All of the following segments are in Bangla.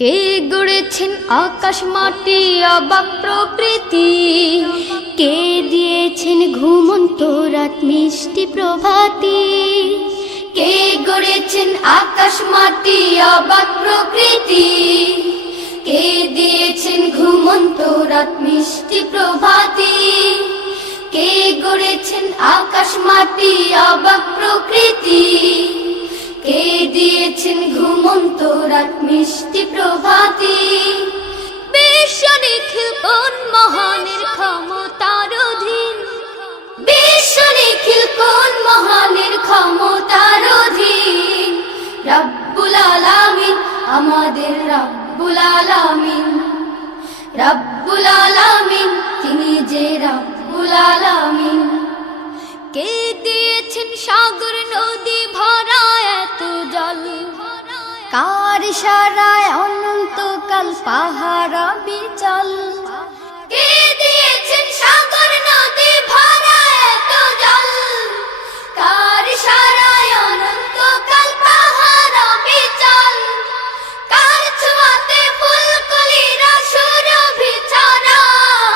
কে গড়েছেন আকাশ মাটি অবাক প্রকৃতি, কে দিয়েছেন ঘুমন্ত রাত মিষ্টি প্রভাতি। কে গড়েছেন আকাশ মাটি অবাক প্রকৃতি, কে দিয়েছেন ঘুমন্ত রাত মিষ্টি প্রভাতি। কে গড়েছেন আকাশ মাটি অবাক প্রকৃতি, কে দিয়েছেন ঘুমন্ত রাত মিষ্টি প্রভাতি। বিশ্ব নিখিল কোন মহানের ক্ষমতার অধীন, বিশ্ব নিখিল কোন মহানের ক্ষমতার অধীন। রব্বুল আলামিন আমাদের রব্বুল আলামিন, রব্বুল আলামিন তিনি যে রব্বুল আলামিন। কে দিয়েছেন সাগর নদী ভরা এত জল, কার ইশারায় অনন্তকাল পাহাড় বিচল। কে দিয়েছেন সাগর নদী ভরা এত জল, কার ইশারায় অনন্তকাল পাহাড় বিচল। কার ছোঁয়াতে ফুলকলিরা সুরভি ছড়ায়,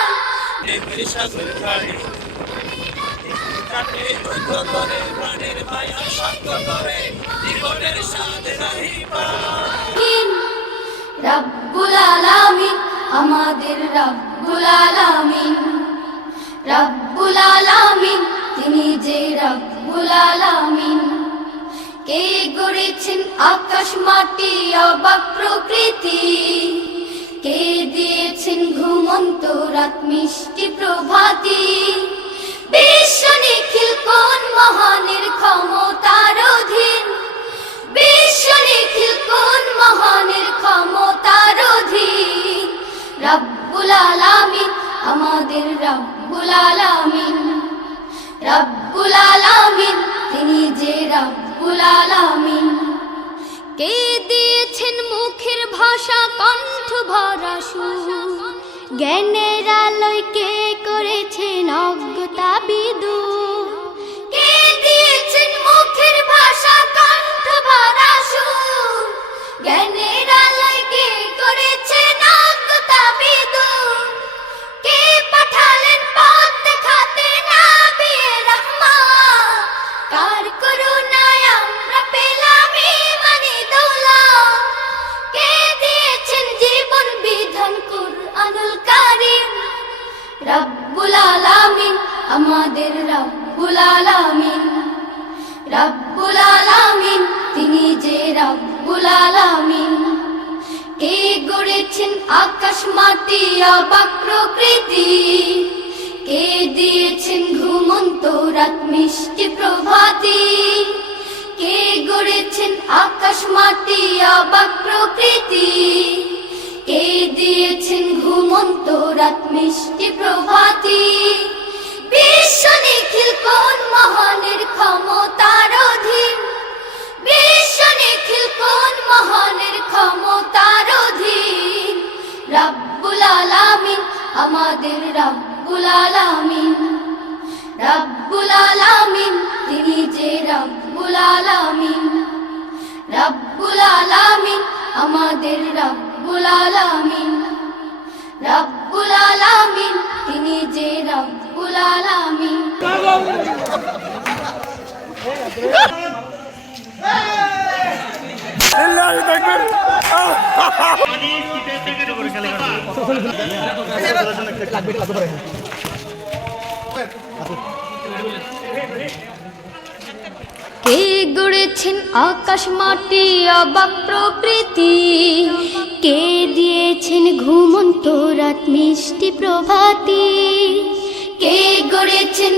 রব্বুল আলামিন আমাদের রব্বুল আলামিন, রব্বুল আলামিন তিনি যে রব্বুল আলামিন। কে গড়েছেন আকাশ মাটি অবাক প্রকৃতি, কে দিয়েছেন ঘুমন্ত রাত মিষ্টি প্রভাতি। বিশ্ব নিখিল কোন মহানের ক্ষমতার অধীন, বিশ্ব নিখিল কোন মহানের ক্ষমতার অধীন। রব্বুল আলামিন আমাদের রব্বুল আলামিন, রব্বুল আলামিন তিনি যে রব্বুল আলামিন। কে দিয়েছেন মুখের ভাষা কণ্ঠ ভরা সুর, জ্ঞানের আলোয় কে করেছেন অজ্ঞতা বিদূর। কে দিয়েছেন মুখের ভাষা কণ্ঠ ভরা সুর, জ্ঞানের আলোয় কে করেছেন অজ্ঞতা বিদূর। কে পাঠালেন পথ দেখাতে নবিয়ে রহমান, কার করুণায় আমরা পেলাম ঈমানি দৌলত। কে দিয়েছেন জীবন বিধান কুরআনুল কারীম, রব্বুল আলামিন আমাদের রব্বুল আলামিন, রব্বুল আলামিন তিনি যে রব্বুল আলামিন। কে গড়েছেন আকাশ মাটি অবাক প্রকৃতি, কে দিয়েছেন ঘুমন্ত রাত মিষ্টি প্রভাতি। কে গড়েছেন আকাশ মাটি অবাক প্রকৃতি, কে দিয়েছেন ঘুমন্ত রাত মিষ্টি প্রভাতি। বিশ্ব নিখিল কোন মহানের ক্ষমতার অধীন, বিশ্ব নিখিল কোন মহানের ক্ষমতার অধীন। রব্বুল আলামিন আমাদের রব্বুল আলামিন, রব্বুল আলামিন তিনি যে রব্বুল আলামিন। রব্বুল আলামিন আমাদের রব্বুল আলামিন, রব্বুল আলামিন তিনি যে রব্বুল আলামিন। কে গড়েছেন আকাশ মাটি অবাক প্রকৃতি, কে দিয়েছেন ঘুমন্ত রাত মিষ্টি প্রভাতি। কে গড়েছেন